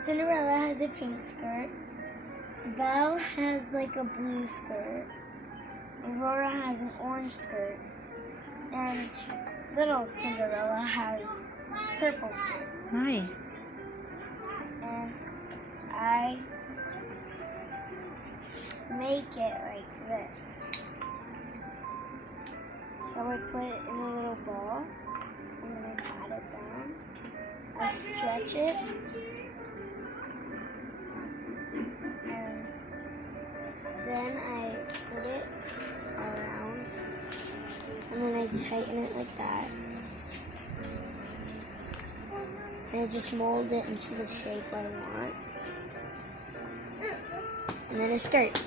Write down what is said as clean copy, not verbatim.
Cinderella has a pink skirt. Belle has like a blue skirt. Aurora has an orange skirt. And little Cinderella has purple skirt. Nice. And I make it like this. So I put it in a little ball, and then I pat it down. I stretch it, and then I put it around, and then I tighten it like that. And I just mold it into the shape I want. And then a skirt.